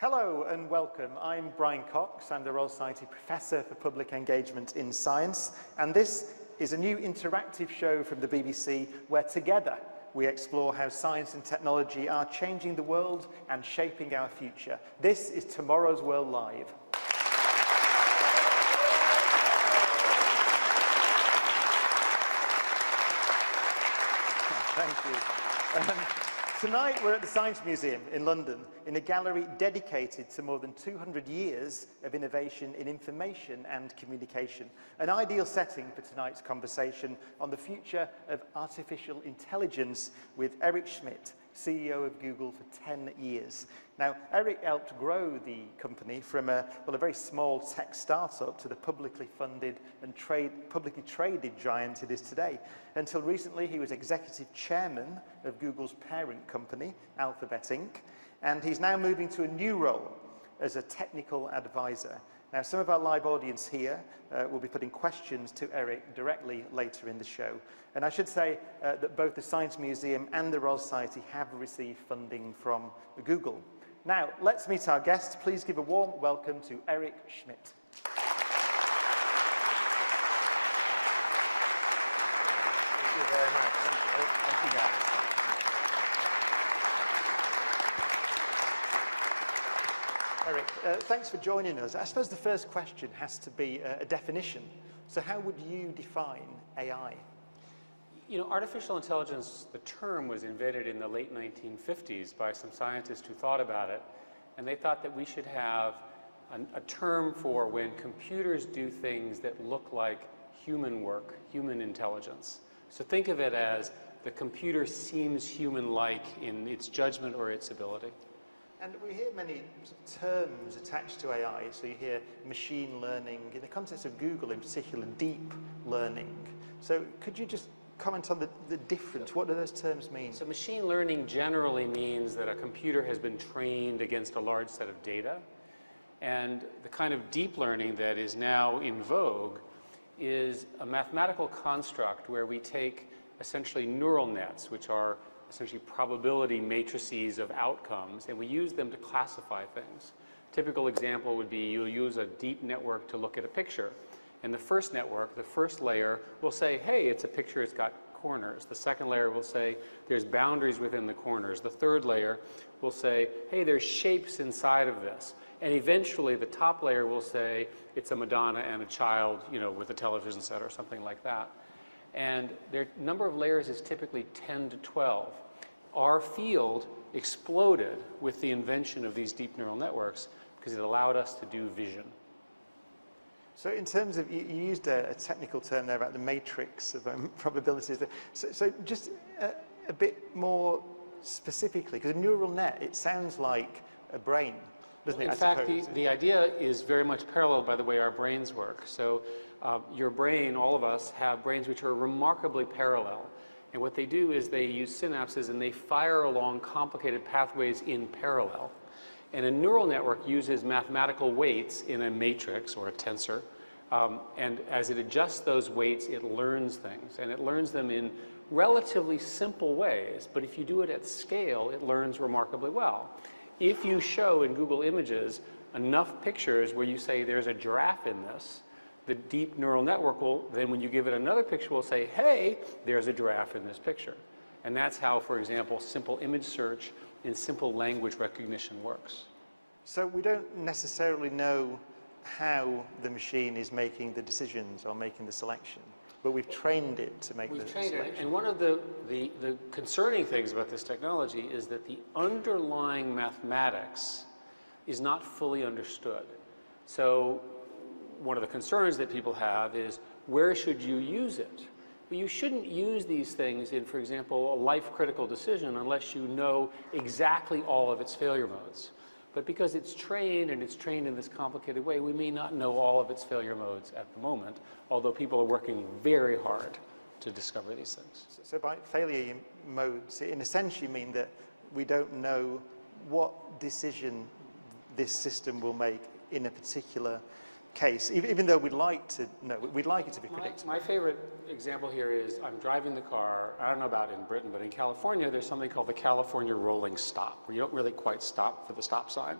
Hello and welcome. I'm Brian Cox. I'm the Royal Society Professor for Public Engagement in Science, and this is a new interactive show from the BBC where together we explore how science and technology are changing the world and shaping our future. This is Tomorrow's World Live. Thank you. Tonight we're at the Science Museum in London in a gallery dedicated to more than 200 years of innovation in information and communication. An ideal setting for tonight's conversation on the future of artificial intelligence with Eric Schmidt, CEO of Google for 10 years. Now, Eric helped grow the company from a very small tech startup to the publicly funded and publicly traded giant it is today. Until recently, he was executive chairman of Google's parent company, Alphabet Inc., and he's now moving to a new role as a technical advisor. Now, some of our live audience here will be putting questions to Eric directly later in the show. And I should say that both the Science Museum and the Royal Society have received funding from Google. Now, let's meet our guests. Please give a warm welcome to Eric Schmidt. Thank you very much. Thank you, guys. Eric, thanks for joining us. I suppose the first question has to be a definition. So how would you define AI? You know, artificial intelligence, the term was invented in the late 1950s by some scientists who thought about it, and they thought that we should have a term for when computers do things that look like human work, human intelligence. So think of it as the computer seems human-like in its judgment or its ability. And we hear many terms attached to AI. So you hear machine learning, in the context of Google in particular, deep learning. So could you just comment on the difference? What do those terms mean? So machine learning generally means that a computer has been trained against a large set of data. And the kind of deep learning that is now in vogue is a mathematical construct where we take essentially neural nets, which are essentially probability matrices of outcomes, and we use them to classify things. Typical example would be you'll use a deep network to look at a picture. And the first network, the first layer, will say, hey, it's a picture, it's got corners. The second layer will say, there's boundaries within the corners. The third layer will say, hey, there's shapes inside of this. And eventually, the top layer will say, it's a Madonna and a child, you know, with a television set or something like that. And their number of layers is typically 10 to 12. Our field exploded with the invention of these deep neural networks because it allowed us to do vision. So in terms of, you used a technical term there about the matrix of probabilities. So just a bit more specifically, because a neural net, it sounds like a brain, doesn't it? In fact, the idea is very much paralleled by the way our brains work. So your brain, all of us, have brains which are remarkably parallel. And what they do is they use synapses and they fire along complicated pathways in parallel. And a neural network uses mathematical weights in a matrix or a tensor. And as it adjusts those weights, it learns things. And it learns them in relatively simple ways. But if you do it at scale, it learns remarkably well. If you show in Google Images enough pictures where you say there's a giraffe in this, the deep neural network will, then when you give it another picture, will say, hey, there's a giraffe in this picture. And that's how, for example, simple image search and simple language recognition works. So we don't necessarily know how the machine is making the decisions or making the selection, but we've trained it to make the selection. And one of the concerning things about this technology is that the underlying mathematics is not fully understood. So one of the concerns that people have is, where should you use it? Well, you shouldn't use these things in, for example, a life-critical decision unless you know exactly all of its failure modes. But because it's trained and it's trained in this complicated way, we may not know all of its failure modes at the moment, although people are working very hard to discover these things. So by failure modes, in a sense you mean that we don't know what decision this system will make in a particular case, even though we'd like to know, we'd like it to be predictable. My favorite example here is I'm driving the car, I don't know about in Britain, but in California there's something called the California rolling stop, where you don't really quite stop for the stop sign.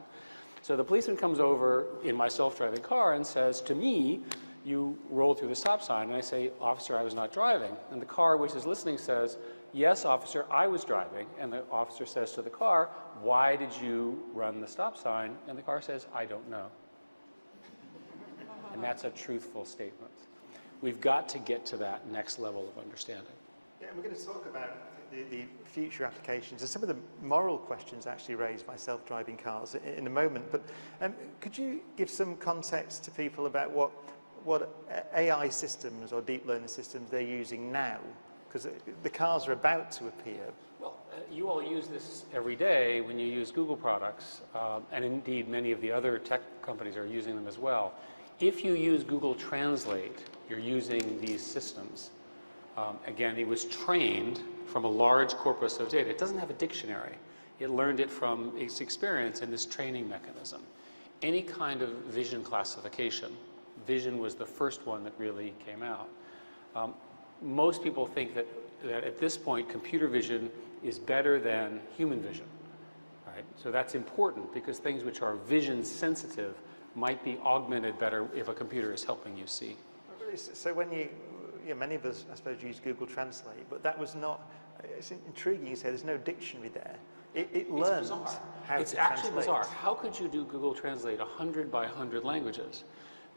So the policeman comes over in my self-driving car and says to me, you rolled through the stop sign. And I say, officer, I was not driving. And the car, which is listening, says, yes, officer, I was driving. And the officer says to the car, why did you run the stop sign? And the car says, I don't know. And that's a truthful statement. We've got to get to that next level of understanding. Yeah, we're going to talk about the future applications and some of the moral questions actually raised by self-driving cars in a moment. But could you give some context to people about what AI systems or deep learning systems they're using now? Because the cars are about to appear. Well, you all use this every day when you use Google products, and indeed many of the other tech companies are using them as well. If you use Google Translate, you're using these systems. Again, it was trained from a large corpus of data. It doesn't have a dictionary. It learned it from its experience in this training mechanism. Any kind of vision classification, vision was the first one that really came out. Most people think that at this point, computer vision is better than human vision. Right? So that's important because things which are vision sensitive might be augmented better if a computer is helping you see. So when many of us, I suppose, use Google Translate, but that was not, it's intriguing you say there's no dictionary there. It learns how to translate. It's actually bizarre. How could you do Google Translate 100 by 100 languages?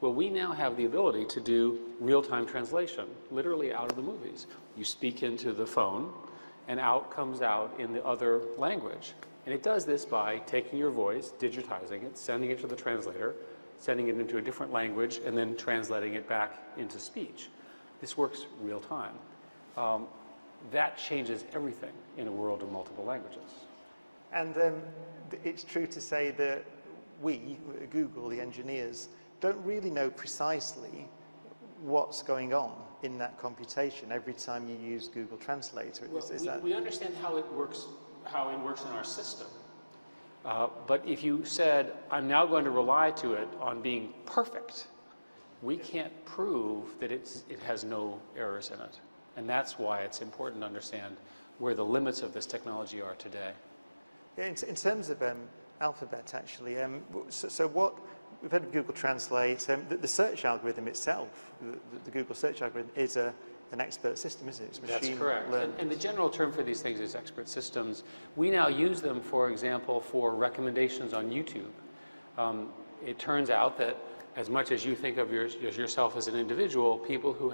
Well, we now have the ability to do real-time translation, literally out of the movies. You speak into the phone, and out comes out in the other language. And it does this by taking your voice, digitizing it, sending it to the translator, sending it into a different language, and then translating it back into speech. This works real time. That changes everything in a world of multiple languages. And it's true to say that we, Google, the engineers, don't really know precisely what's going on in that computation every time you use Google Translate. We understand how it works in our system. But if you said, I'm now going to rely to it on being perfect, we can't prove that it has no errors in it. And that's why it's important to understand where the limits of this technology are today. Yeah, in terms of Alphabet, actually, so what we've heard of Google Translate, the search algorithm itself, the Google search algorithm is an expert system, isn't it? It's machine That's correct. And the general term for these things is expert systems. We now use them, for example, for recommendations on YouTube. It turns out that as much as you think of yourself as an individual, people who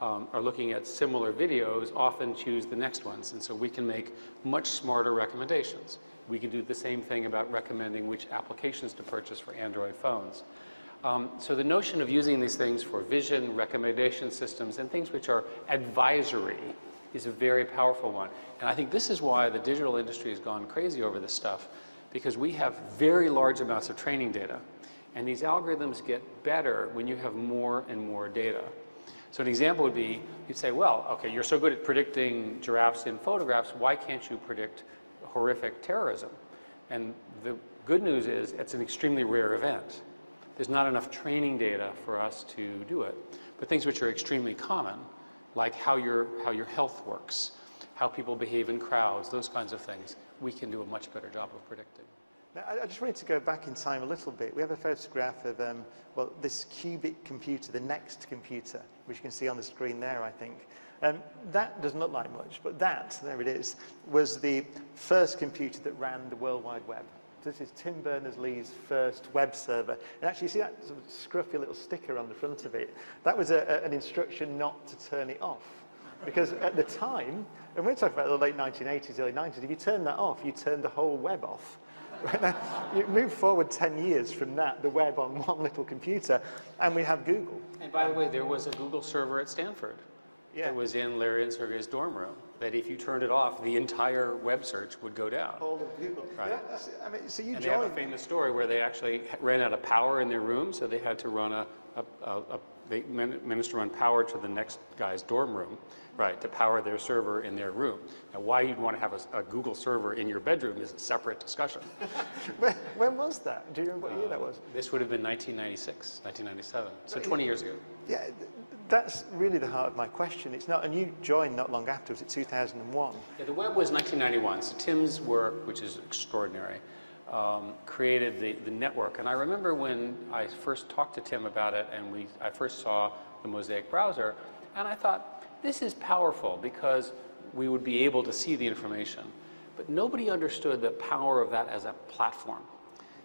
are looking at similar videos often choose the next ones. And so we can make much smarter recommendations. We can do the same thing about recommending which applications to purchase for Android phones. So the notion of using these things for vision, recommendation systems, and things which are advisory is a very powerful one. And I think this is why the digital industry has gone crazy over this stuff, because we have very large amounts of training data. And these algorithms get better when you have more and more data. So an example would be, you'd say, well, okay, you're so good at predicting giraffes in photographs, why can't you predict horrific terrorism? And the good news is it's an extremely rare event. There's not enough training data for us to do it. But things which are extremely common, like how your health works, how people behave in crowds, those kinds of things, we can do a much better job of predicting. Now, I just wanted to go back in time a little bit. We have a photograph of, well, this qubit computer, the next computer, which you can see on the screen there, I think. That doesn't look like much, but there it is, was the first computer that ran the World Wide Web. This is Tim Berners-Lee's first web server. And actually, you see that sort of scruffy little sticker on the front of it? That was an instruction not to turn it off. Because at the time, and we're talking about the late 1980s, early 90s, if you turn that off, you turn the whole web off. You move forward 10 years from that, the web on one little computer, and we have Google. And by the way, there was a Google server at Stanford. Yeah. It was in Larry and Sergey's dorm room, that if you turned it off, the entire web search would go down. All of Google. Right. Yeah, I mean, so you and they have a famous story where they actually ran out of power in their room, so they had to run they managed to run power to the next guy's dorm room, right, to power their server in their room. Now, why you'd want to have a Google server in your bedroom is a separate discussion. When was that? Do you remember what year that was? This would have been 1996, 1997, so 20 years ago. Yeah, that's really the heart of my question. It's not, and you joined not long after, was it 2001? Yeah, the web was 1991, so Tim's work, which is extraordinary, created the network. And I remember when I first talked to Tim about it and I first saw the Mosaic browser, and I thought, this is powerful because we would be able to see the information. But nobody understood the power of that as a platform.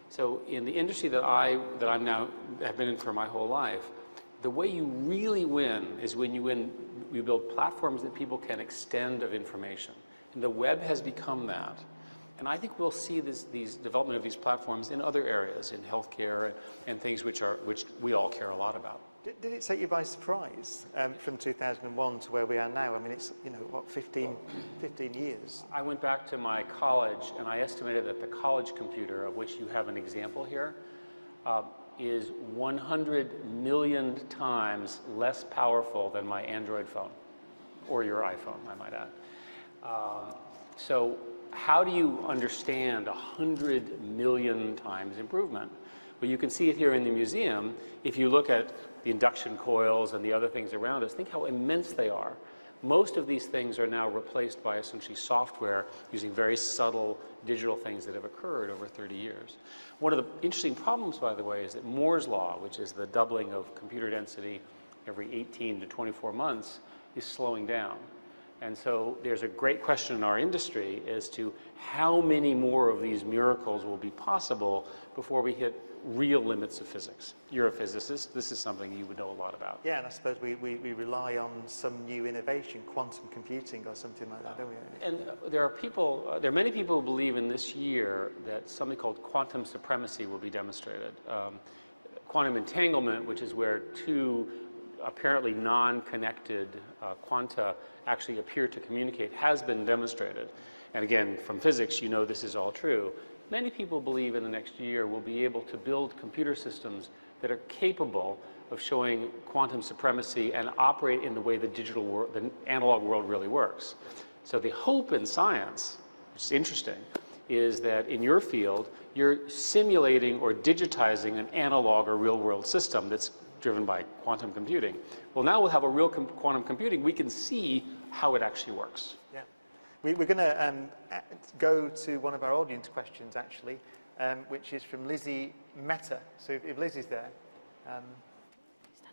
So in the industry that I'm now have been in for my whole life, the way you really win is when you build platforms that people can extend of information. And the web has become that. And I think we'll see these development of these platforms in other areas, in healthcare and things which we all care a lot about. Did it take you by surprise from 2001 to where we are now? I mean, it's, what, 15 years? I went back to my college and I estimated that the college computer, of which you have an example here, is 100 million times less powerful than my Android phone, or your iPhone, I might add. So how do you understand 100 million times improvement? Well, you can see it here in the museum. If you look at the induction coils and the other things around us, think how immense they are. Most of these things are now replaced by essentially software using very subtle digital things that have occurred over 30 years. One of the interesting problems, by the way, is that Moore's law, which is the doubling of computer density every 18 to 24 months, is slowing down. And so there's a great question in our industry as to how many more of these miracles will be possible before we hit real limits of physics. You're a physicist. This is something you would know a lot about. Yeah, and I suppose we rely on some new innovation, quantum computing or something like that, don't we? And there are many people who believe in this year that something called quantum supremacy will be demonstrated. Quantum entanglement, which is where two apparently non-connected quanta actually appear to communicate, has been demonstrated. And again, from physics, you know this is all true. Many people believe in the next year we'll be able to build computer systems that are capable of showing quantum supremacy and operate in the way the digital world, the analog world really works. So the hope in science, which is interesting, is that in your field, you're simulating or digitizing an analog or real world system that's driven by quantum computing. Well, now we'll have a real quantum computing. We can see how it actually works. Yeah. We're going to go to one of our audience questions, actually, which is from Lizzie Meta. So if Lizzie's there. Stand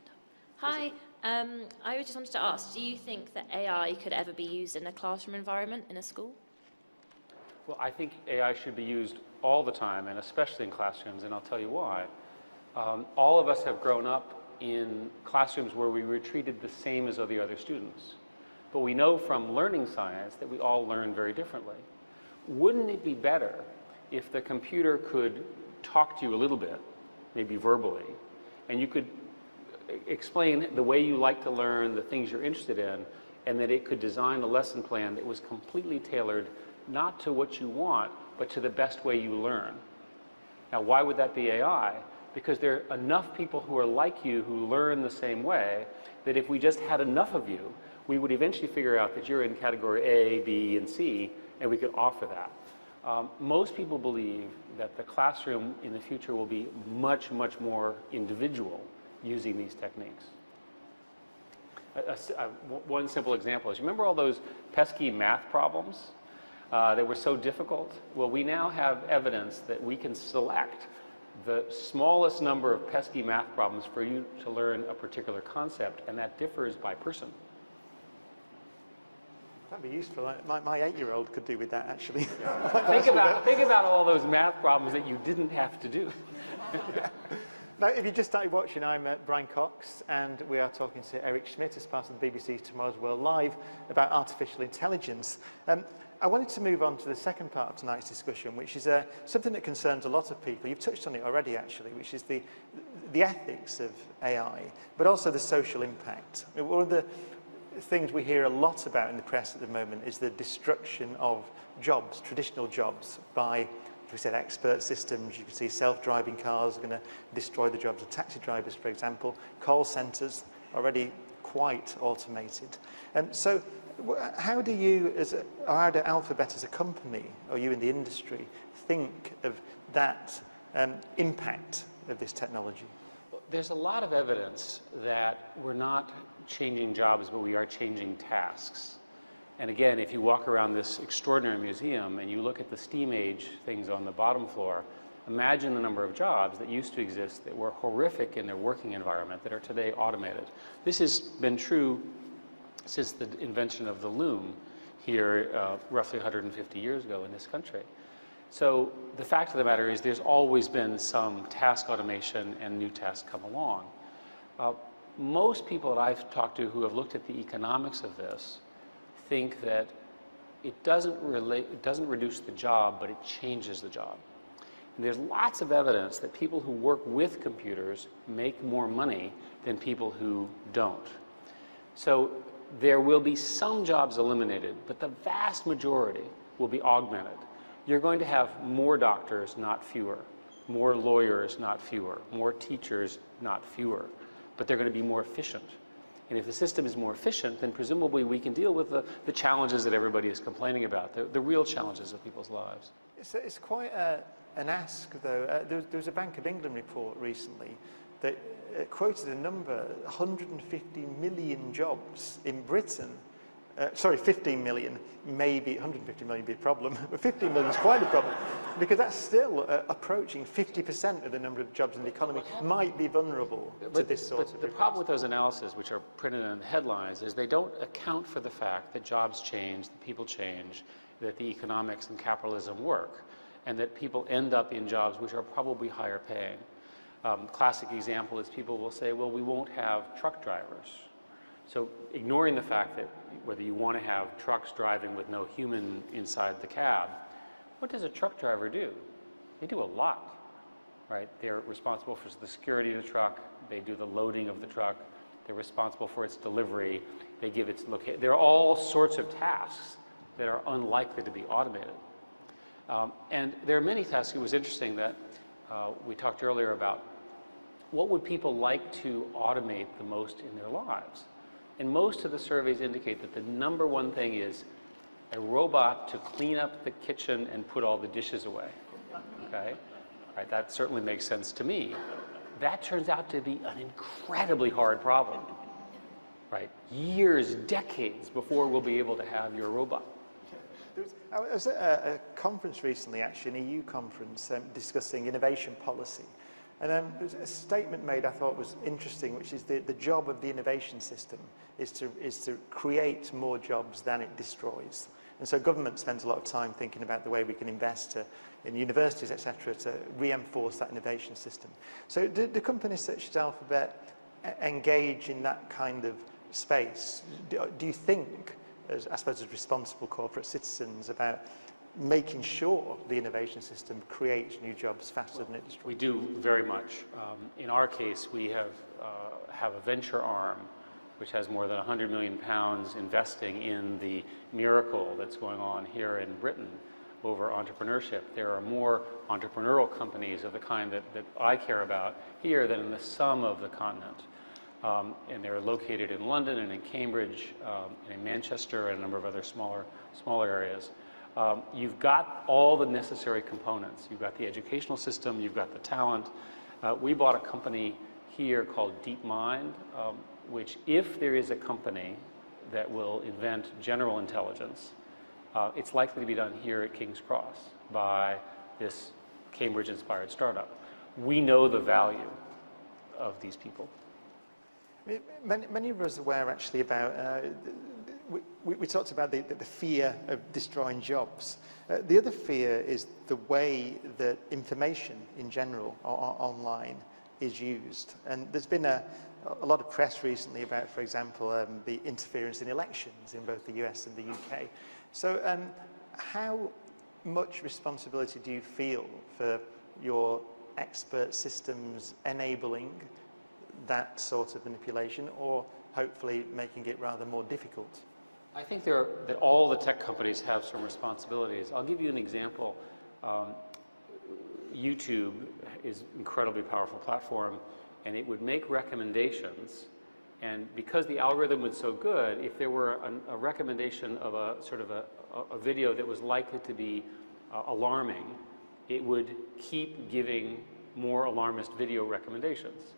up. Hi. I just wanted to ask, do you think that AI could ever be used in a classroom environment in a school? Well, I think AI should be used all the time, and especially in classrooms, and I'll tell you why. All of us have grown up in classrooms where we were treated the same as the other students. But we know from learning science that we all learn very differently. Wouldn't it be better if the computer could talk to you a little bit, maybe verbally, and you could explain the way you like to learn, the things you're interested in, and that it could design a lesson plan that was completely tailored not to what you want, but to the best way you learn? Now, why would that be AI? Because there are enough people who are like you who learn the same way that if we just had enough of you, we would eventually figure out that you're in category A, B, and C, and we could offer that. Most people believe that the classroom in the future will be much, much more individual using these techniques. One simple example is, you remember all those pesky math problems that were so difficult? Well, we now have evidence that we can select the smallest number of pesky math problems for you to learn a particular concept, and that differs by person. That'd be useful. My 8-year-old could do with that, actually. Think about all those math problems that you didn't have to do. Yeah. Now, if you just started watching, I'm Brian Cox, and we are talking to Eric Schmidt as part of the BBC's Tomorrow's World Live about artificial intelligence. I wanted to move on to the second part of tonight's discussion, which is something that concerns a lot of people. You've touched on it already, actually, which is the ethics of AI, but also the social impact. One of the things we hear a lot about in the press at the moment is the destruction of jobs, traditional jobs, by, as we said, expert systems. You can see self-driving cars are going to destroy the jobs of taxi drivers, for example. Call centres already quite automated. So how do you, or how do Alphabet as a company, or you in the industry, think of that impact of this technology? There's a lot of evidence that we're not changing jobs, but we are changing tasks. And again, if you walk around this extraordinary museum and you look at the steam age things on the bottom floor, imagine the number of jobs that used to exist that were horrific in their working environment that are today automated. This has been true since the invention of the loom here roughly 150 years ago in this country. So the fact of the matter is there's always been some task automation and new tasks come along. Most people that I've talked to who have looked at the economics of this think that it doesn't reduce the job, but it changes the job. And there's lots of evidence that people who work with computers make more money than people who don't. So there will be some jobs eliminated, but the vast majority will be augmented. You're going to have more doctors, not fewer, more lawyers, not fewer, more teachers, not fewer, but they're going to be more efficient. And if the system is more efficient, then presumably we can deal with the challenges that everybody is complaining about, the real challenges of people's lives. It's quite an ask, though. There was a Bank of England report recently that quoted a number, 150 million jobs in Britain. Sorry, 15 million, maybe 150 million would be a problem, but 15 million is quite a problem, because that's still approaching 50% of the number of jobs in the economy might be vulnerable to this sort of But the problem with those analyses, which are printed in the headlines, is they don't account for the fact that jobs change, that people change, that the economics and capitalism work, and that people end up in jobs which are probably higher paying. Classic example is people will say, well, we won't have truck drivers. So ignoring the fact that whether you want to have trucks driving with no human inside the cab, what does a truck driver do? They do a lot, right? They're responsible for the security of the truck. They do the loading of the truck. They're responsible for its delivery. They give its location. There are all sorts of tasks that are unlikely to be automated. And there are many tasks. It was interesting that we talked earlier about what would people like to automate the most in their lives. And most of the surveys indicate that the number one thing is a robot to clean up the kitchen and put all the dishes away. Okay? Right, that certainly makes sense to me. That turns out to be an incredibly hard problem. Right? Years, decades before we'll be able to have your robot. I was at a conference recently, actually, an EU conference, discussing innovation policy. And there was a statement made I thought was interesting, which is the job of the innovation system is to create more jobs than it destroys. And so government spends a lot of time thinking about the way we can invest in universities, etc., to reinforce that innovation system. So do companies such as Alphabet engage in that kind of space? Do you think, I suppose, as responsible corporate citizens, about making sure the innovation system creates new jobs faster than it destroys? We do very much. In our case, we have a venture arm which has more than 100 million pounds investing in the miracle that's going on here in Britain over entrepreneurship. There are more entrepreneurial companies of the kind that I care about here than in the sum of the continent. And they're located in London and in Cambridge and in Manchester and a number of other smaller areas. You've got all the necessary components. You've got the educational system, you've got the talent. We bought a company here called DeepMind, which if there is a company that will invent general intelligence, it's likely to be done here at King's Cross by this Cambridge-inspired startup. We know the value of these people. Many of us are aware actually about, we talked about the fear of destroying jobs. The other fear is the way that information in general or online is used. And there's been a lot of press recently about, for example, the interference in elections in both the US and the UK. So how much responsibility do you feel for your expert systems enabling that sort of manipulation, or hopefully making it rather more difficult? I think that all the tech companies have some responsibilities. I'll give you an example. YouTube is an incredibly powerful platform, and it would make recommendations. And because the algorithm was so good, if there were a recommendation of a sort of a video that was likely to be alarming, it would keep giving more alarmist video recommendations.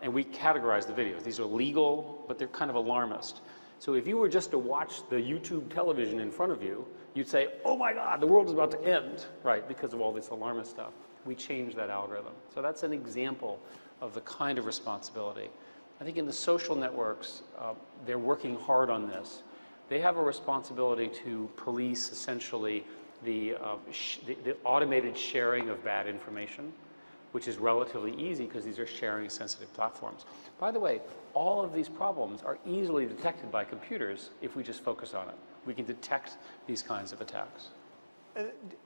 And we categorize the videos. These are legal, but they're kind of alarmist. So if you were just to watch the YouTube television in front of you, you'd say, oh my God, the world is about to end, right, because of all this alarmist stuff. We changed that algorithm. So that's an example of the kind of responsibility. I think in the social networks, they're working hard on this. They have a responsibility to police essentially the automated sharing of bad information, which is relatively easy because these are sharing sensitive platforms. By the way, all of these problems are easily detected by computers if we just focus on it. We can detect these kinds of attacks.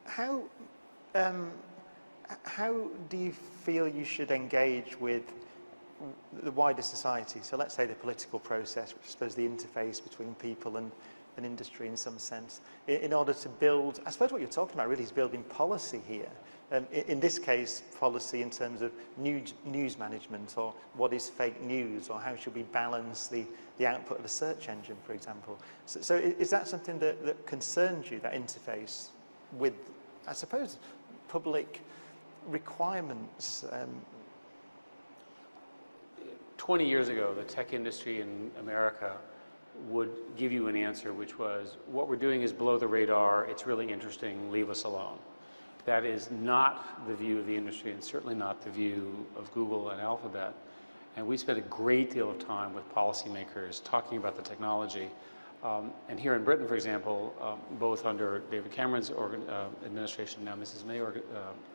How do you feel you should engage with the wider society? So let's say the political process, which I suppose the interface between people and industry in some sense, in order to build, I suppose what you're talking about really is building policy here. In this case, policy in terms of news management, or what is fake news, or how should we balance the output of a search engine, for example. So is that something that concerns you, that interface with, I suppose, public requirements? 20 years ago, the tech industry in America would give you an answer which was, what we're doing is below the radar, it's really interesting, leave us alone. That is not the view of the industry, and certainly not the view of Google and Alphabet. And we spent a great deal of time with policymakers talking about the technology. And here in Britain, for example, both under David Cameron's administration, now Mrs. May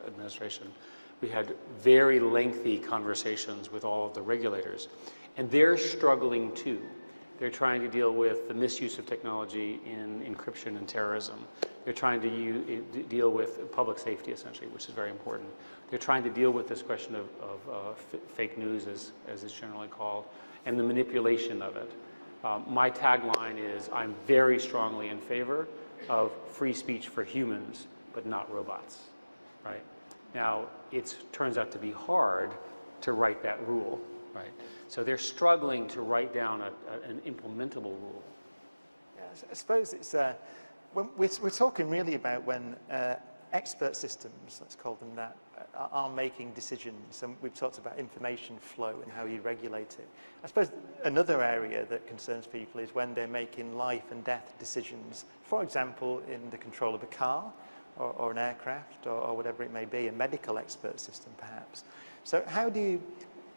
administration, we had very lengthy conversations with all of the regulators. And they're struggling too. They're trying to deal with the misuse of technology in encryption and terrorism. They're trying to deal with public safety, essentially, which is very important. They're trying to deal with this question of fake news, as it's generally called, and the manipulation of it. My tagline is, I'm very strongly in favor of free speech for humans, but not robots, right? Now, it turns out to be hard to write that rule, right? So they're struggling to write down an implementable rule. Yeah, I suppose it's, when we're talking really about when expert systems, let's call them that, are making decisions, and we've talked about information flow and how you regulate it. I suppose another area that concerns people is when they're making life and death decisions, for example, in the control of a car or an aircraft or whatever it may be, a medical expert system perhaps. So how do you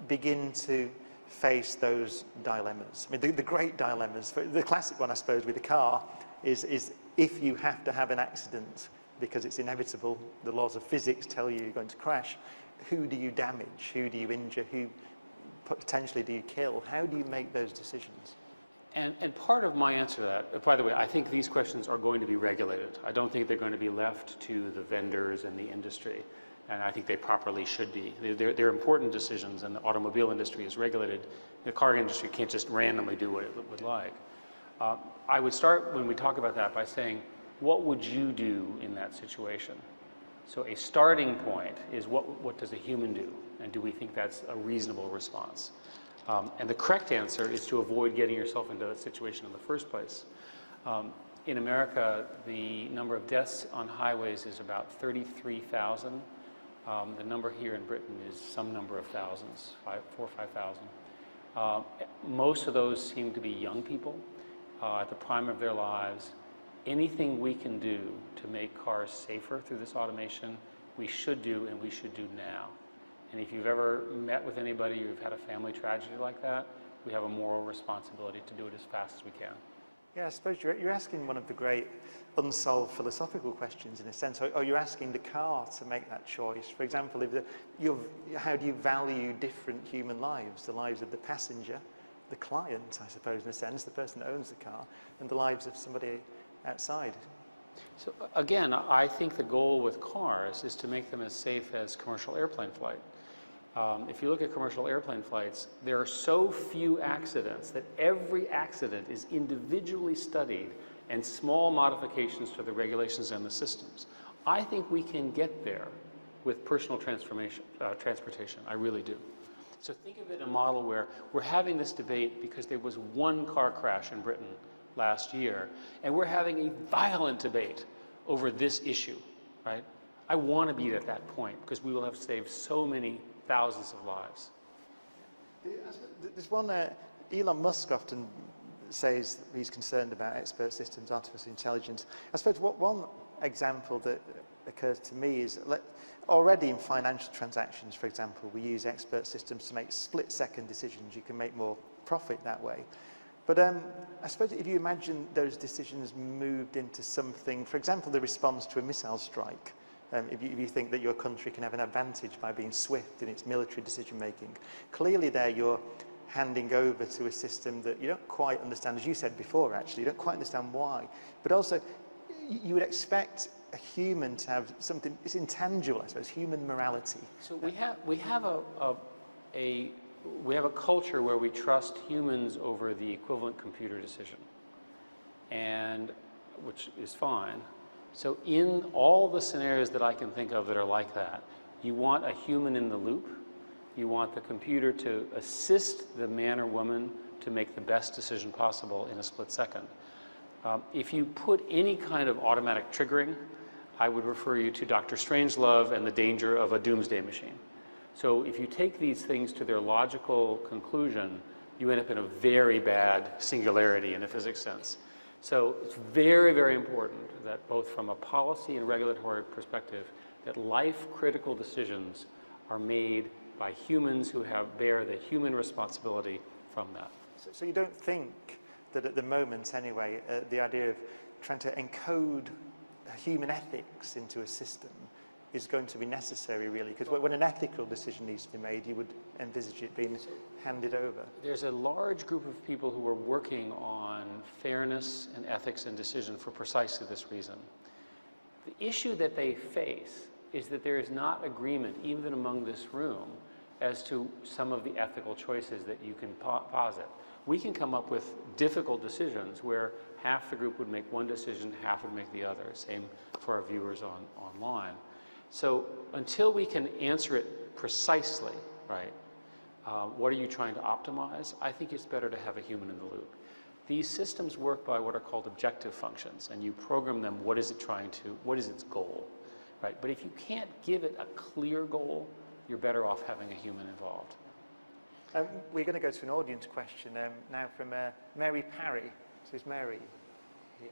begin to face those dilemmas? I mean, the great dilemmas, the classic one, I suppose, with a car is if you have to have an accident because it's inevitable, the laws of physics tell you you're going to crash, who do you damage? Who do you injure? Who potentially do you kill? How do you make those decisions? And part of my answer to that, by the way, I think these questions are going to be regulated. I don't think they're going to be left to the vendors and the industry. And I think they properly should be. They're important decisions, and the automobile industry is regulated. The car industry can't just randomly do what it would like. I would start, when we talk about that, by saying, what would you do in that situation? So a starting point is what does a human do? And do we think that's a reasonable response? And the correct answer is to avoid getting yourself into that situation in the first place. In America, the number of deaths on highways is about 33,000. The number here in Britain is some number of thousands, 4,000 or 5,000. Most of those seem to be young people at the prime of their lives. Anything we can do to make cars safer through this automation, we should do, and we should do now. And if you've ever met with anybody or you've had a family tragedy like that, we have a moral responsibility to do it as fast as we can. Yeah, I suppose you're asking one of the great unsolved philosophical questions in a sense, or you're asking the car to make that choice. For example, how do you value different human lives? The lives of the passenger, the client, I suppose, in a sense, the person that owns the car, and the lives of somebody outside. So again, I think the goal with cars is to make them as safe as commercial airplane flight. If you look at commercial airplane flights, there are so few accidents that every accident is individually studied and small modifications to the regulations and the systems. I think we can get there with personal transportation. I really do. So think of it in a model where we're having this debate because there was one car crash in Britain last year, and we're having a violent debate over this issue, right? I want to be at that point because we will have saved so many thousands of lives. There's one, Elon Musk often says he's concerned about expert systems, artificial intelligence. I suppose one example that occurs to me is already in financial transactions, for example, we use expert systems to make split-second decisions. You can make more profit that way. But I suppose if you imagine those decisions moved into something, for example, the response to a missile strike, if you think that your country can have an advantage by being swift in its military decision-making, clearly there you're handing over to a system that you don't quite understand, as you said before, actually, you don't quite understand why. But also, you would expect a human to have something, it's intangible, I suppose, human morality. So we have a culture where we trust humans over the equivalent computer decision, and which is fine. So in all the scenarios that I can think of that are like that, you want a human in the loop. You want the computer to assist the man or woman to make the best decision possible in a split second. If you put any kind of automatic triggering, I would refer you to Dr. Strangelove and the danger of a doomsday machine. So if you take these things to their logical conclusion, you end up in a very bad singularity in a physics sense. So it's very, very important that both from a policy and regulatory perspective, that life-critical decisions are made by humans who bear the human responsibility from that. So you don't think that at the moment, anyway, the idea of trying to encode human ethics into a system is going to be necessary, really? Because when an ethical decision needs to be made, you would envisage it being handed over. There's a large group of people who are working on fairness and ethics and decision for precisely this reason. The issue that they face is that there is not agreement, even among this room, as to some of the ethical choices that you can posit. We can come up with difficult decisions where half the group would make one decision, half would make the other. Same for our viewers online. So until we can answer it precisely, right, what are you trying to optimize? I think it's better to have a human in the loop. These systems work by what are called objective functions, and you program them, what is its goal, right? But if you can't give it a clear goal, you're better off having a human involved. We're going to go to an audience question now from Mary Parry. So is Mary here?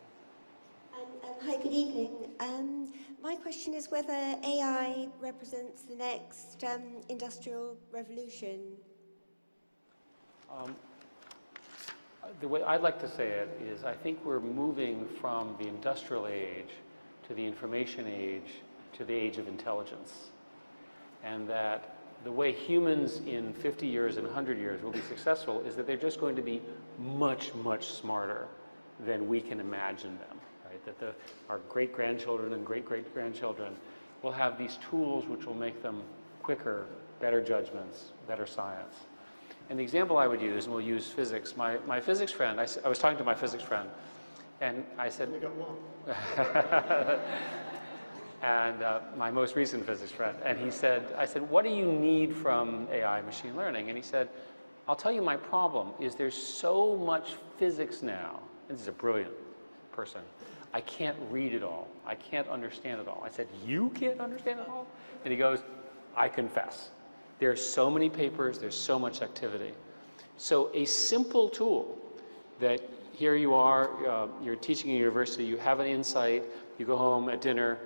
Hi, good evening. My question is whether AI represents the next industrial revolution. The way I'd like to say it is I think we're moving from the industrial age to the information age to the age of intelligence. And that the way humans in 50 years and 100 years will be successful is that they're just going to be much, much smarter than we can imagine them, right? That our great-grandchildren and great-great-grandchildren will have these tools which will make them quicker, better judgments, better science. And the example I would use, and we'll use physics, my physics friend, I was talking to my physics friend, and I said... You got one. And my most recent physics friend, and I said, what do you need from AI machine learning? And he said, I'll tell you my problem is there's so much physics now, and this is a brilliant person, I can't read it all, I can't understand it all. I said, you can't understand it all? And he goes, I confess. There's so many papers, there's so much activity. So a simple tool that here you are, you're teaching in a university, you have an insight, you go home at dinner,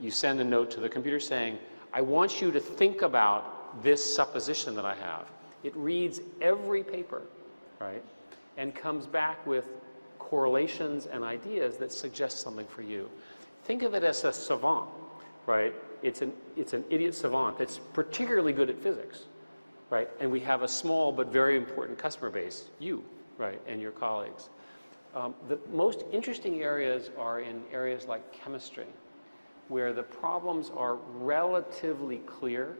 you send a note to the computer saying, I want you to think about this supposition that I have. It reads every paper, right, and comes back with correlations and ideas that suggest something for you. Think of it as a savant, right? It's an idiot savant that's particularly good at physics, right? And we have a small but very important customer base, you, right, and your colleagues. The most interesting areas are in areas like chemistry, where the problems are relatively clear.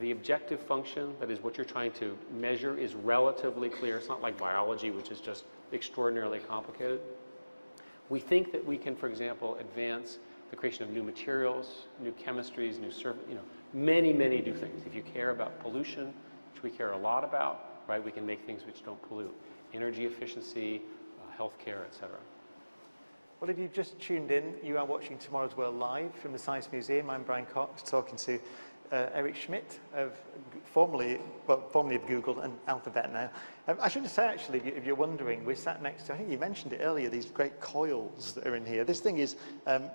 The objective function, that is what you're trying to measure, is relatively clear. It's not like biology, which is just extraordinarily complicated. We think that we can, for example, advance the creation of new materials, new chemistries, many, many new things. If you care about pollution, which we care a lot about, right, we can make things which don't pollute. Energy efficiency, healthcare, et cetera. Well, if you've just tuned in, you are watching Tomorrow's World live from the Science Museum. I'm Brian Cox, talking to Eric Schmidt, formerly of Google and Alphabet now. I should say, actually, if you're wondering, we're sat next to, I think you mentioned it earlier, these great coils that are in here. This thing is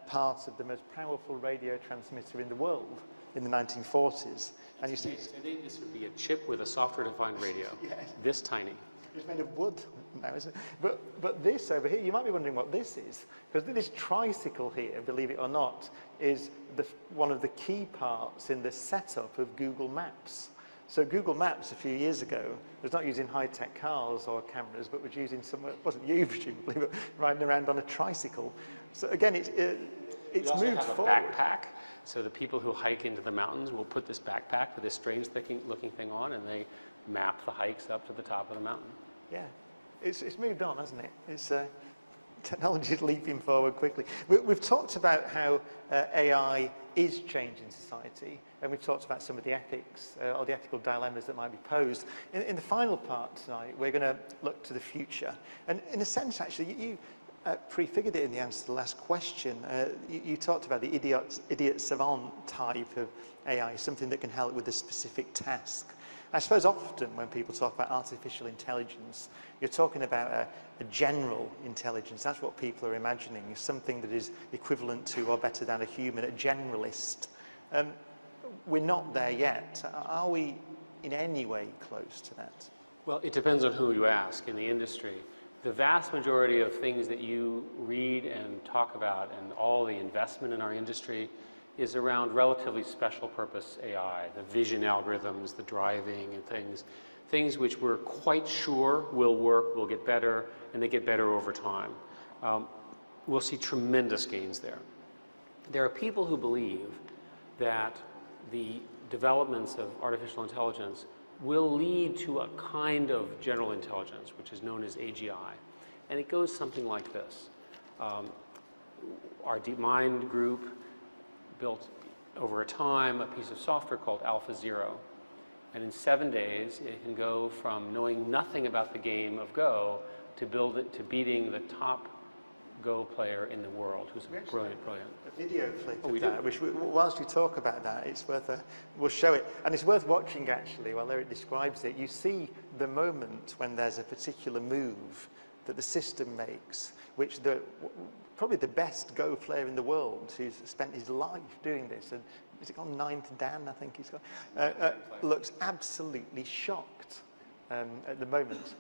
part of the most powerful radio transmitter in the world in the 1940s. And you see, today this would be a chip with a software-defined radio, yes. This tiny. It's made of wood now, isn't it? But this over here, you might be wondering what this is, because this tricycle here, believe it or not, is one of the key parts in the setup of Google Maps. So Google Maps a few years ago was not using high-tech cars or cameras, but was using it wasn't you presumably, but riding around on a tricycle. So again, it's moved forward. Backpack. So the people who hike into the mountains will put this backpack with this strange looking thing on, and they map the hikes up to the top of the mountain. Yeah, it's moved on, hasn't it? It's technology is leaping forward quickly. We've talked about how AI is changing society, and we've talked about some of the ethics or the ethical dilemmas that might be posed. In the final part tonight, we're going to look to the future. And in a sense, actually, you prefigured it in the answer to the last question. You talked about the idiot savant type of AI, something that can help with a specific task. I suppose often when people talk about artificial intelligence, you're talking about a general intelligence. That's what people are imagining, something that is equivalent to or better than a human, a generalist. We're not there yet. Are we in any way close to that? Well, it depends on who you ask in the industry. The vast majority of things that you read and talk about and all the investment in our industry is around relatively special purpose AI, the vision algorithms, the driving and things which we're quite sure will work, will get better, and they get better over time. We'll see tremendous gains there. There are people who believe that the developments of artificial intelligence will lead to a kind of general intelligence, which is known as AGI. And it goes something like this. Our DeepMind group built over a time a piece of software called AlphaZero. And in 7 days, it can go from knowing nothing about the game of Go to beating the top Go player in the world, who's brilliant. A video clip of that, which whilst we talk about that, it's worth we'll show it. And it's worth watching, actually, while Eric describes it. You see the moment when there's a particular move that the system makes, which probably the best Go player in the world, who's spent his life doing this, and is it called Ninth Dan, I think he's got, looks absolutely shocked at the moment.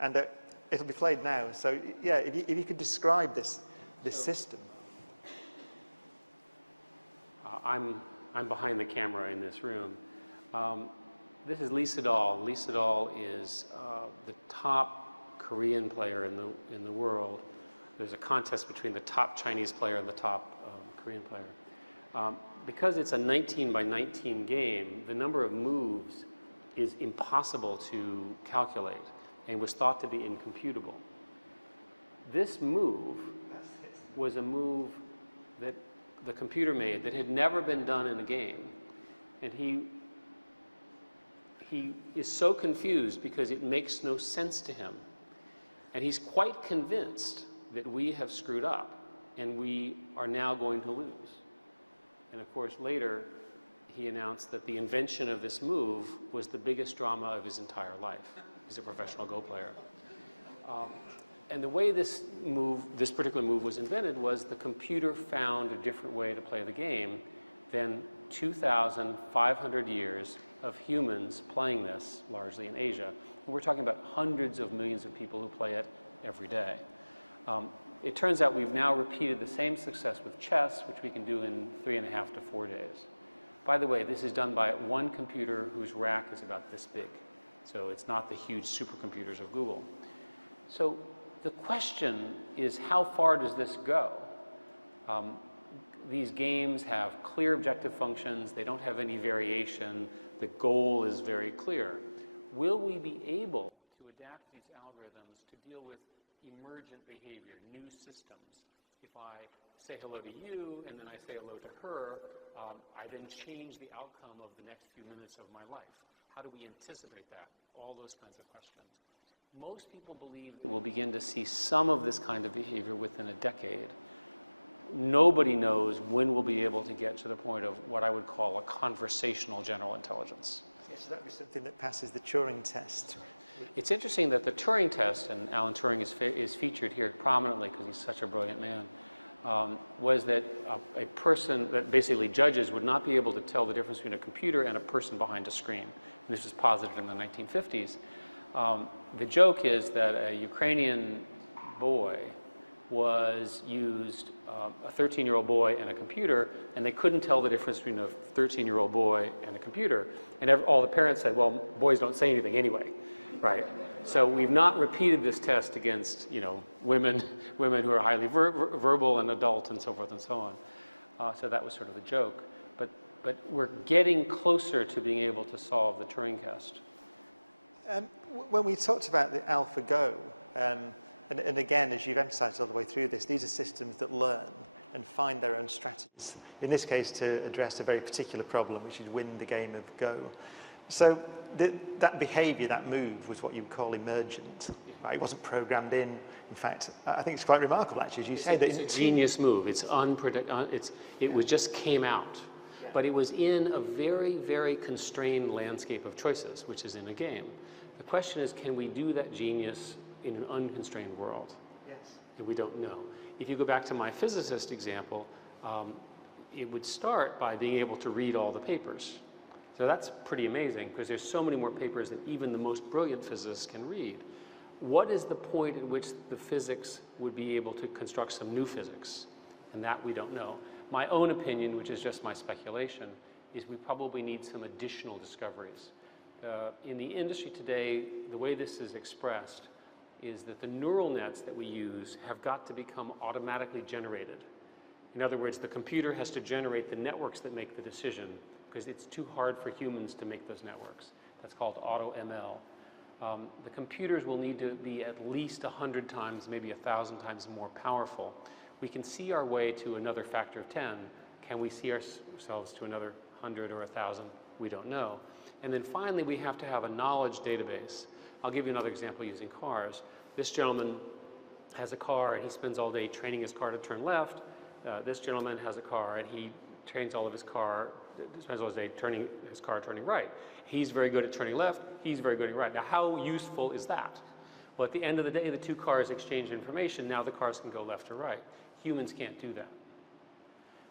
And it'll be played now. So yeah, if you could describe this system. I'm behind the camera in this room. This is Lee Sedol. Lee Sedol is the top Korean player in the world. There's a contest between the top Chinese player and the top Korean player. Because it's a 19 by 19 game, the number of moves is impossible to calculate and was thought to be incomputable. This move was a move that the computer made that had never been done in a game. And he is so confused because it makes no sense to him. And he's quite convinced that we have screwed up and we are now going to lose. And of course, later, he announced that the invention of this move was the biggest drama of his entire life. He's a professional Go player. And the way this particular move was invented was the computer found a different way to play the game than 2,500 years of humans playing this, largely in Asia. And we're talking about hundreds of millions of people who play it every day. It turns out we've now repeated the same success with chess, which we can do in 3.5 to 4 days. By the way, this is done by one computer whose rack is about this big. So it's not the huge supercomputers of Google. So the question is, how far does this go? These games have clear objective functions. They don't have any variation. The goal is very clear. Will we be able to adapt these algorithms to deal with emergent behavior, new systems? If I say hello to you and then I say hello to her, I then change the outcome of the next few minutes of my life. How do we anticipate that? All those kinds of questions. Most people believe that we'll begin to see some of this kind of behavior within a decade. nobody knows when we'll be able to get to the point of what I would call a conversational general intelligence. Yes, that would be something that passes the Turing test. It's interesting that the Turing test, and Alan Turing is featured here prominently because he's such a brilliant man, was that a person, that basically judges would not be able to tell the difference between a computer and a person behind a screen. And this was posited in the 1950s. The joke is that a Ukrainian boy was used, a 13-year-old boy and a computer, and they couldn't tell the difference between a 13-year-old boy and a computer. And all the parents said, well, boys don't say anything anyway, right? So we've not repeated this test against, women who are highly verbal and adult and so forth and so on. So that was sort of the joke. But we're getting closer to being able to solve the Turing test. When we talked about the AlphaGo, and again, as you've emphasized all the way through this, these are systems that learn and find their own strategies. In this case, to address a very particular problem, which is win the game of Go. So that behavior, that move, was what you would call emergent. Right? It wasn't programmed in. In fact, I think it's quite remarkable, actually, as you say. It's a genius move. It just came out. But it was in a very, very constrained landscape of choices, which is in a game. The question is, can we do that genius in an unconstrained world? Yes. And we don't know. If you go back to my physicist example, it would start by being able to read all the papers. So that's pretty amazing, because there's so many more papers than even the most brilliant physicists can read. What is the point at which the physics would be able to construct some new physics? And that we don't know. My own opinion, which is just my speculation, is we probably need some additional discoveries. In the industry today, the way this is expressed is that the neural nets that we use have got to become automatically generated. In other words, the computer has to generate the networks that make the decision, because it's too hard for humans to make those networks. That's called AutoML. The computers will need to be at least 100 times, maybe 1,000 times more powerful. We can see our way to another factor of 10. Can we see ourselves to another 100 or 1,000? We don't know. And then finally, we have to have a knowledge database. I'll give you another example using cars. This gentleman has a car, and he spends all day training his car to turn left. This gentleman has a car, and he trains all of his car, spends all his day turning his car turning right. He's very good at turning left. He's very good at right. Now, how useful is that? Well, at the end of the day, the two cars exchange information. Now the cars can go left or right. Humans can't do that.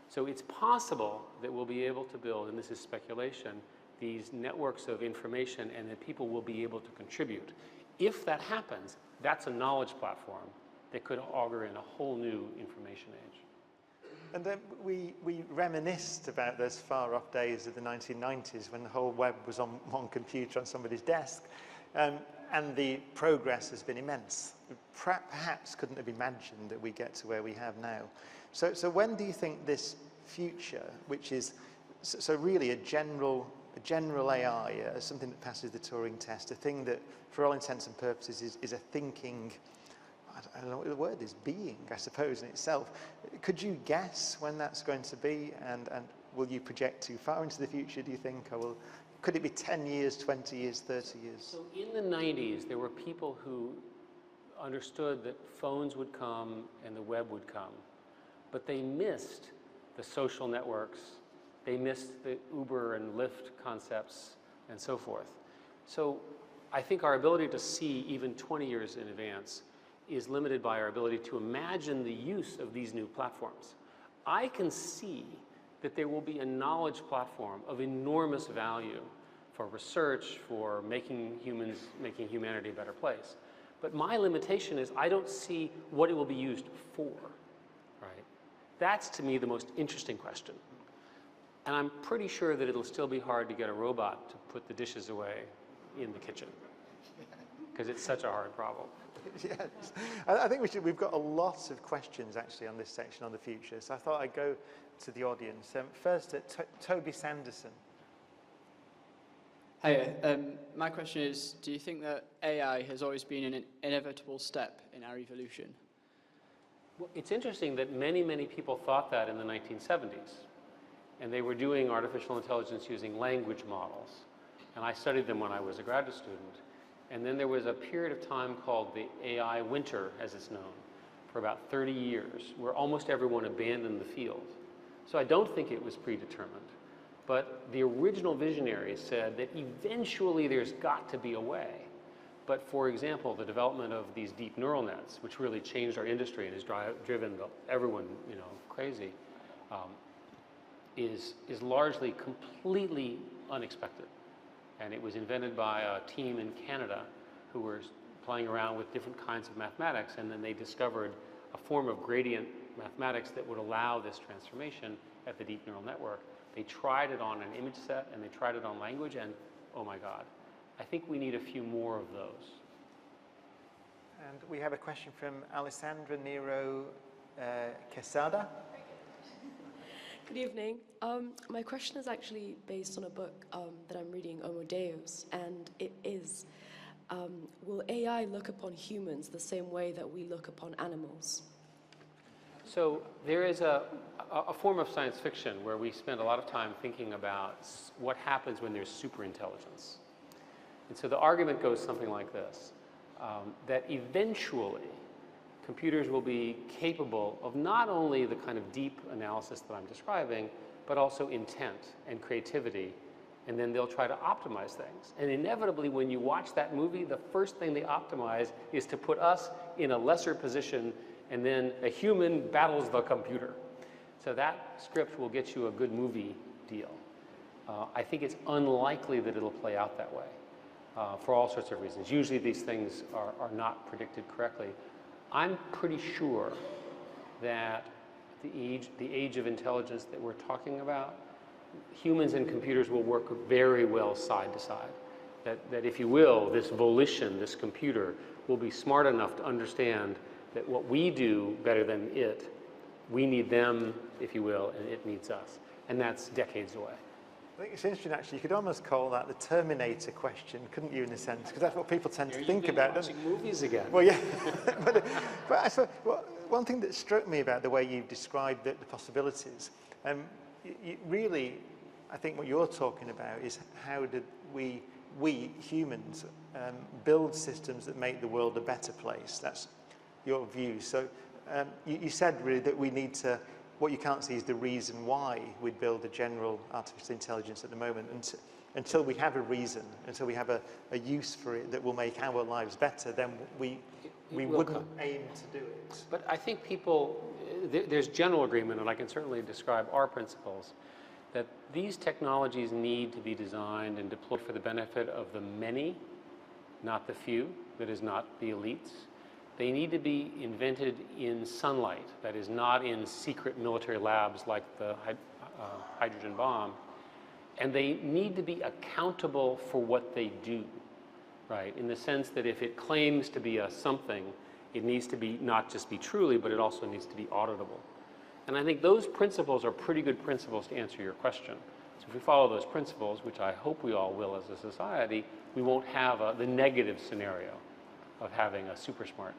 So it's possible that we'll be able to build, and this is speculation, these networks of information, and that people will be able to contribute. If that happens, that's a knowledge platform that could augur in a whole new information age. And then we reminisced about those far-off days of the 1990s when the whole web was on one computer on somebody's desk. And the progress has been immense. Perhaps couldn't have imagined that we get to where we have now. So when do you think this future, which is so really a general AI, something that passes the Turing test, a thing that for all intents and purposes is a thinking, I don't know what the word is, being, I suppose, in itself. Could you guess when that's going to be? And will you project too far into the future, do you think? Or could it be 10 years, 20 years, 30 years? So in the 90s, there were people who understood that phones would come and the web would come. But they missed the social networks. They missed the Uber and Lyft concepts and so forth. So I think our ability to see even 20 years in advance is limited by our ability to imagine the use of these new platforms. I can see that there will be a knowledge platform of enormous value for research, for making humanity a better place. But my limitation is I don't see what it will be used for, right? That's, to me, the most interesting question. And I'm pretty sure that it'll still be hard to get a robot to put the dishes away in the kitchen, because it's such a hard problem. Yes. I think we've got a lot of questions actually on this section on the future, so I thought I'd go to the audience. First, Toby Sanderson. Hi, my question is, do you think that AI has always been an inevitable step in our evolution? Well, it's interesting that many, many people thought that in the 1970s. And they were doing artificial intelligence using language models. And I studied them when I was a graduate student. And then there was a period of time called the AI winter, as it's known, for about 30 years, where almost everyone abandoned the field. So I don't think it was predetermined. But the original visionaries said that eventually there's got to be a way. But for example, the development of these deep neural nets, which really changed our industry and has driven everyone, crazy, is largely completely unexpected. And it was invented by a team in Canada who were playing around with different kinds of mathematics, and then they discovered a form of gradient mathematics that would allow this transformation at the deep neural network. They tried it on an image set, and they tried it on language, and oh my God, I think we need a few more of those. And we have a question from Alessandra Nero Quesada. Good evening. My question is actually based on a book that I'm reading, Homo Deus, and it is, will AI look upon humans the same way that we look upon animals? So there is a form of science fiction where we spend a lot of time thinking about what happens when there's superintelligence. And so the argument goes something like this, that eventually computers will be capable of not only the kind of deep analysis that I'm describing, but also intent and creativity, and then they'll try to optimize things. And inevitably, when you watch that movie, the first thing they optimize is to put us in a lesser position, and then a human battles the computer. So that script will get you a good movie deal. I think it's unlikely that it'll play out that way for all sorts of reasons. Usually these things are not predicted correctly. I'm pretty sure that the age of intelligence that we're talking about, humans and computers will work very well side to side. That if you will, this volition, this computer, will be smart enough to understand that what we do better than it, we need them, if you will, and it needs us. And that's decades away. I think it's interesting, actually. You could almost call that the Terminator question, couldn't you, in a sense? Because that's what people tend to think about, don't they? Watching movies again. Well, yeah. but I suppose, one thing that struck me about the way you've described the possibilities, really, I think what you're talking about is how did we humans, build systems that make the world a better place. That's your view. So you said really that we need to, what you can't see is the reason why we build a general artificial intelligence at the moment. Until we have a reason, until we have a use for it that will make our lives better, then we wouldn't aim to do it. But I think there's general agreement, and I can certainly describe our principles, that these technologies need to be designed and deployed for the benefit of the many, not the few, that is, not the elites. They need to be invented in sunlight, that is, not in secret military labs like the hydrogen bomb. And they need to be accountable for what they do, right? In the sense that if it claims to be a something, it needs to be not just be truly, but it also needs to be auditable. And I think those principles are pretty good principles to answer your question. So if we follow those principles, which I hope we all will as a society, we won't have the negative scenario of having a super smart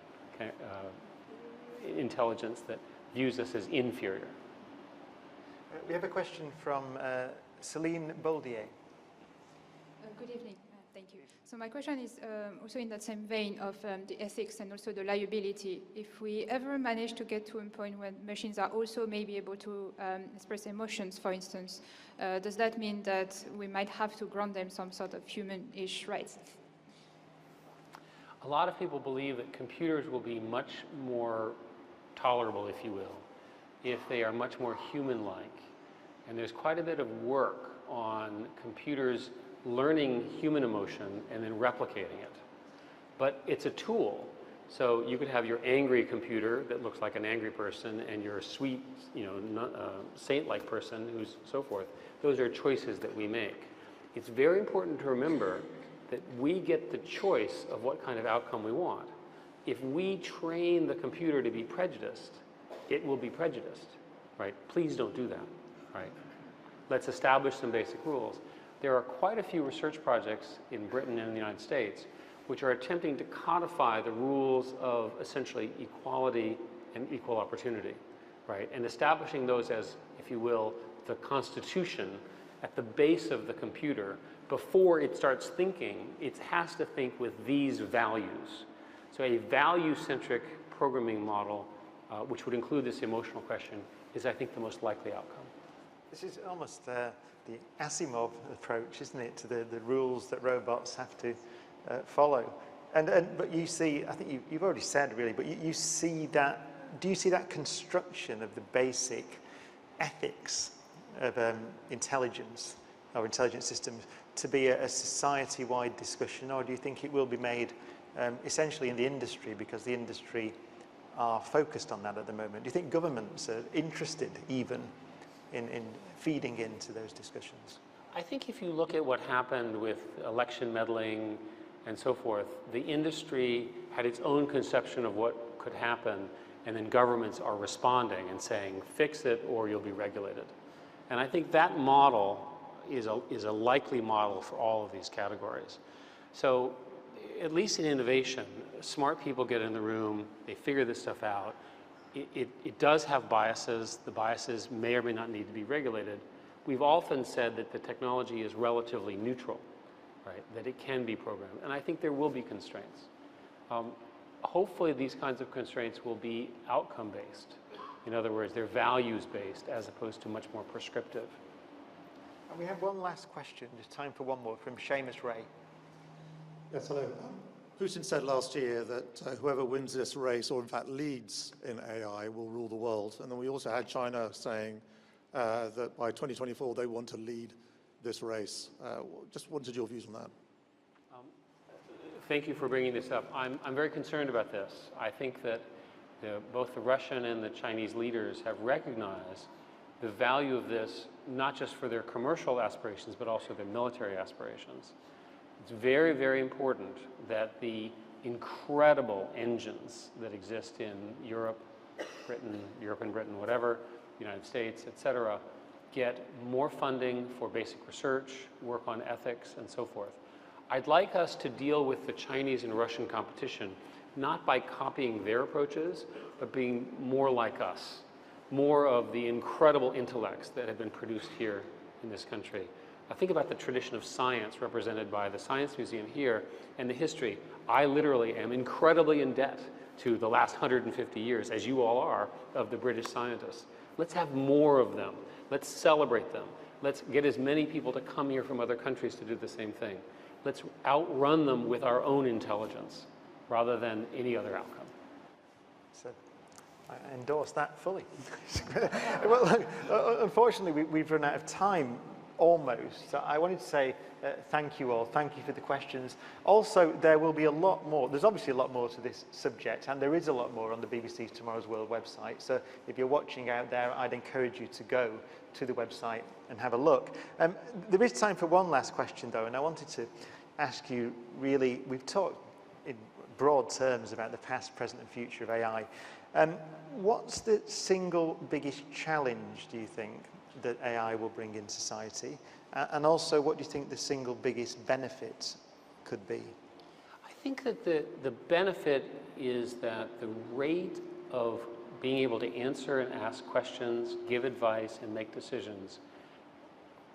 intelligence that views us as inferior. We have a question from Celine Boldier. Good evening. Thank you. So my question is also in that same vein of the ethics and also the liability. If we ever manage to get to a point when machines are also maybe able to express emotions, for instance, does that mean that we might have to grant them some sort of human-ish rights? A lot of people believe that computers will be much more tolerable, if you will, if they are much more human-like. And there's quite a bit of work on computers learning human emotion and then replicating it. But it's a tool. So you could have your angry computer that looks like an angry person and your sweet, saint-like person who's so forth. Those are choices that we make. It's very important to remember that we get the choice of what kind of outcome we want. If we train the computer to be prejudiced, it will be prejudiced, right? Please don't do that, right? Let's establish some basic rules. There are quite a few research projects in Britain and in the United States which are attempting to codify the rules of essentially equality and equal opportunity, right? And establishing those as, if you will, the constitution at the base of the computer. Before it starts thinking, it has to think with these values. So a value-centric programming model which would include this emotional question, is, I think, the most likely outcome. This is almost the Asimov approach, isn't it, to the rules that robots have to follow. But you see, I think you've already said really, but you see that, do you see that construction of the basic ethics of intelligence or intelligence systems to be a society-wide discussion, or do you think it will be made essentially in the industry, because the industry are focused on that at the moment? Do you think governments are interested even in feeding into those discussions? I think if you look at what happened with election meddling and so forth, the industry had its own conception of what could happen, and then governments are responding and saying, fix it or you'll be regulated. And I think that model is a likely model for all of these categories. So at least in innovation, smart people get in the room, they figure this stuff out. It does have biases. The biases may or may not need to be regulated. We've often said that the technology is relatively neutral, right? That it can be programmed. And I think there will be constraints. Hopefully these kinds of constraints will be outcome-based. In other words, they're values-based as opposed to much more prescriptive. And we have one last question, just time for one more, from Seamus Ray. Yes, hello. Putin said last year that whoever wins this race, or in fact leads in AI, will rule the world. And then we also had China saying that by 2024 they want to lead this race. Just wanted your views on that. Thank you for bringing this up. I'm very concerned about this. I think that both the Russian and the Chinese leaders have recognized the value of this, not just for their commercial aspirations, but also their military aspirations. It's very, very important that the incredible engines that exist in Europe and Britain, whatever, United States, et cetera, get more funding for basic research, work on ethics, and so forth. I'd like us to deal with the Chinese and Russian competition not by copying their approaches, but being more like us, more of the incredible intellects that have been produced here in this country. Now think about the tradition of science represented by the Science Museum here and the history. I literally am incredibly in debt to the last 150 years, as you all are, of the British scientists. Let's have more of them. Let's celebrate them. Let's get as many people to come here from other countries to do the same thing. Let's outrun them with our own intelligence rather than any other outcome. So I endorse that fully. Well, look, unfortunately, we've run out of time almost. So I wanted to say thank you all. Thank you for the questions. Also, there will be a lot more. There's obviously a lot more to this subject, and there is a lot more on the BBC's Tomorrow's World website. So if you're watching out there, I'd encourage you to go to the website and have a look. There is time for one last question, though, and I wanted to ask you, really, we've talked in broad terms about the past, present, and future of AI. What's the single biggest challenge, do you think, that AI will bring in society? And also, what do you think the single biggest benefit could be? I think that the benefit is that the rate of being able to answer and ask questions, give advice, and make decisions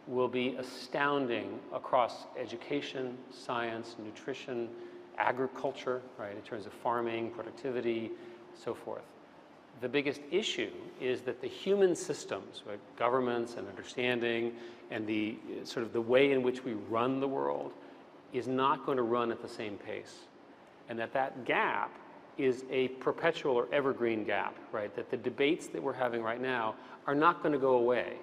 will be astounding across education, science, nutrition, agriculture, right, in terms of farming, productivity, so forth. The biggest issue is that the human systems, right, governments and understanding, and the sort of the way in which we run the world is not going to run at the same pace. And that gap is a perpetual or evergreen gap, right? That the debates that we're having right now are not going to go away.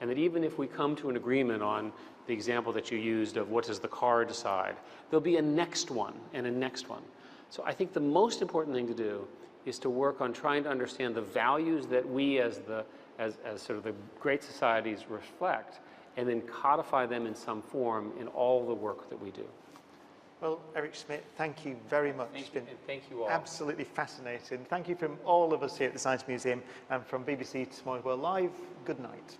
And that even if we come to an agreement on the example that you used of what does the car decide, there'll be a next one and a next one. So I think the most important thing to do is to work on trying to understand the values that we as sort of the great societies reflect, and then codify them in some form in all the work that we do. Well, Eric Schmidt, thank you very much. It's been thank you all. Absolutely fascinating. Thank you from all of us here at the Science Museum and from BBC Tomorrow's World Live. Good night.